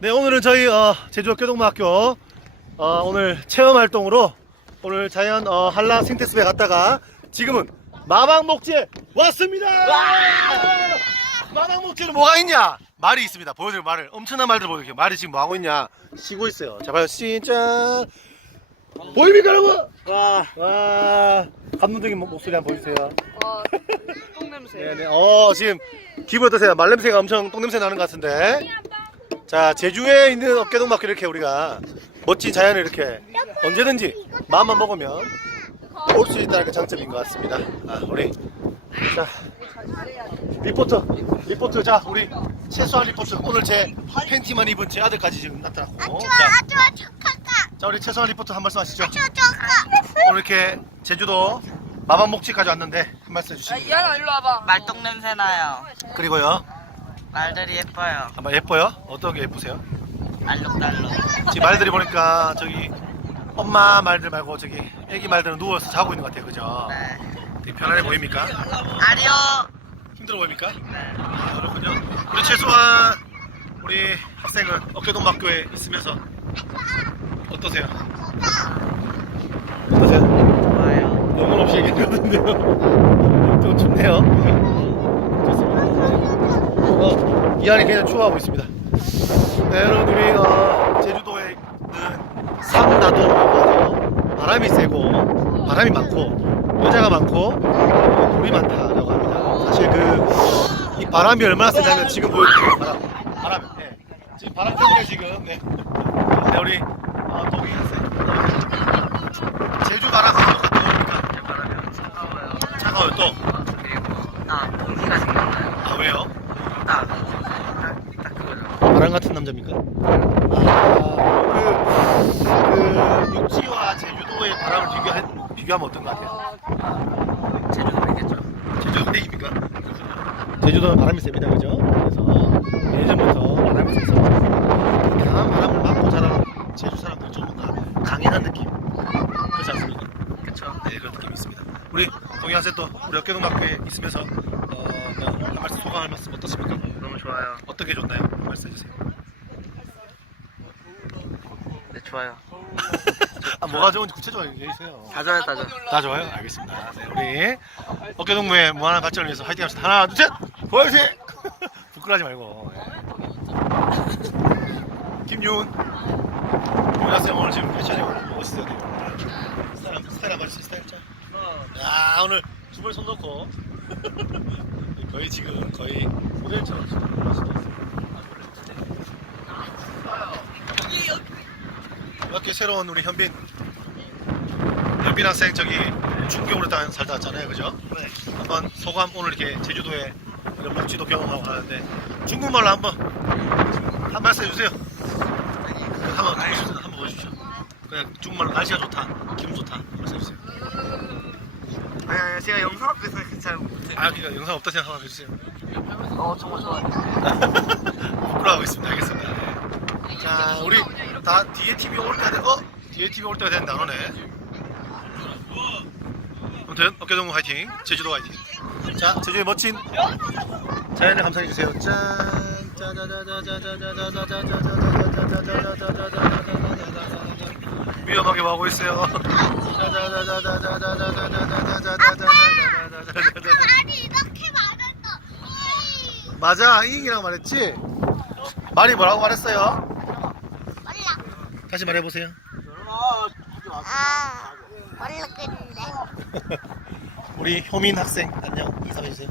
네, 오늘은 저희 어, 제주 어깨동무학교 어, 오늘 체험 활동으로 오늘 자연 어, 한라 생태숲에 갔다가 지금은 마방목지에 왔습니다. 마방목지는 뭐가 있냐? 말이 있습니다. 보여드릴 말을 엄청난 말들 보여드릴게요. 말이 지금 뭐 하고 있냐? 쉬고 있어요. 자, 봐요. 진짜 보입니까, 여러분? 와, 와, 감동적인 목- 목소리 한번 보여주세요. 와, 똥냄새. 네네. 어, 지금 기분 어떠세요? 말냄새가 엄청 똥냄새 나는 것 같은데. 자, 제주에 있는 어깨동막교 이렇게 우리가 멋진 자연을 이렇게 언제든지 마음만 먹으면 올 수 있다는 게 장점인 것 같습니다. 아, 우리 자 리포터, 리포터 자 우리 최수환 리포터 오늘 제 팬티만 입은 제 아들까지 지금 나타났고 자, 아주아 착하가 자 우리 최수환 리포터 한 말씀 하시죠. 아주아 착하 오늘 이렇게 제주도 마방목지까지 왔는데 한 말씀 아, 해주시고 이하나 일로 와봐. 말똥 냄새 나요. 그리고요 말들이 예뻐요. 한번 예뻐요? 어떤 게 예쁘세요? 알록달록. 지금 말들이 보니까 저기 엄마 말들 말고 저기 애기 말들은 누워서 자고 있는 것 같아요 그죠? 네. 되게 편안해 보입니까? 아리오. 힘들어 보입니까? 아, 그렇군요 우리 최소한 우리 학생은 어깨동막교에 있으면서 어떠세요? 어떠세요? 좋아요. 영혼 없이 같은데요 좀 춥네요 어, 이 안이 굉장히 추워하고 있습니다 네, 여러분 우리 어, 제주도에 있는 삼다도 바람이 세고 바람이 많고 여자가 많고 어, 돌이 많다라고 합니다. 사실 그 이 바람이 얼마나 세냐면 지금 보여드릴게요. 바람, 바람, 예. 지금 바람 때문에 지금 네, 네 우리 어, 어, 제주 바람은 어떻습니까? 제 바람이 차가워요. 차가워요 또. 아 공기가 생각나요. 아 왜요? 같은 남자입니까? 아, 그, 그 육지와 제주도의 바람을 비교하, 비교하면 어떤 것 같아요? 제주도 이겠죠. 제주도 얘기입니까? 제주도는 바람이 셉니다, 그죠? 그래서 예전부터 바람이 세서 강한 바람을 맞고 자란 제주 사람들 좀 뭔가 강인한 느낌 그렇지 않습니까? 그쵸. 네, 그런 느낌이 있습니다. 우리 학생 또 우리 어깨동학교에 있으면서 어, 뭐한 말씀 소감할 말씀 어떻습니까? 좋아요. 어떻게 좋나요? 한 말씀 해 주세요. 네 좋아요. 아, 뭐가 좋은지 구체적으로 얘기해 주세요. 다 좋아요, 다 좋아요. 다 좋아요? 알겠습니다. 네, 우리 어깨 동무의 무한한 발전을 위해서 화이팅 합시다. 하나, 둘, 셋! 보여주세요! 부끄러워하지 말고. 네. 김윤. 윤 학생 오늘 지금 패션이 멋있어요. 스타일, 스타일 한번 스타일 짜. 야, 오늘 주머니 손 넣고. 거의 지금, 거의 모델처럼 지금 멋있게 있어요. 이렇게 새로운 우리 현빈. 현빈 학생 저기 중경으로 다 살다 왔잖아요. 그죠? 네. 한번 소감 오늘 이렇게 제주도에 이런 목지도 경험하고 가는데 중국말로 한번 한 말씀 해주세요. 한번 보여주세요 한번 보여주시죠 그냥 중국말로 날씨가 좋다 기분 좋다. 한 말씀 해주세요. 아니, 아니, 제가 영상 앞에서 잘 못해요. 아 그러니까 영상 없다 생각하고 해주세요 어, 정말 좋아요. 부끄러워하고 있습니다 알겠습니다 네. 자 우리 다 뒤에 TV 올 때가 된 어? 뒤에 TV 올 때가 됐는데 안 오네 아무튼 어깨동무 화이팅 제주도 화이팅 자 제주의 멋진 자연을 감상해 주세요 짠 위험하게 와고 있어요 아니 이렇게 말했어 맞아 이잉이라고 말했지? 말이 뭐라고 말했어요? 몰라. 다시 말해보세요. 아 모르겠는데. 우리 효민 학생 안녕. 인사해주세요.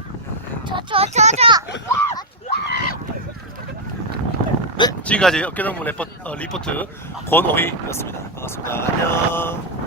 저 저 저 저. 네 지금까지 어깨동무 레포, 어, 리포트 권오희였습니다. 반갑습니다. 안녕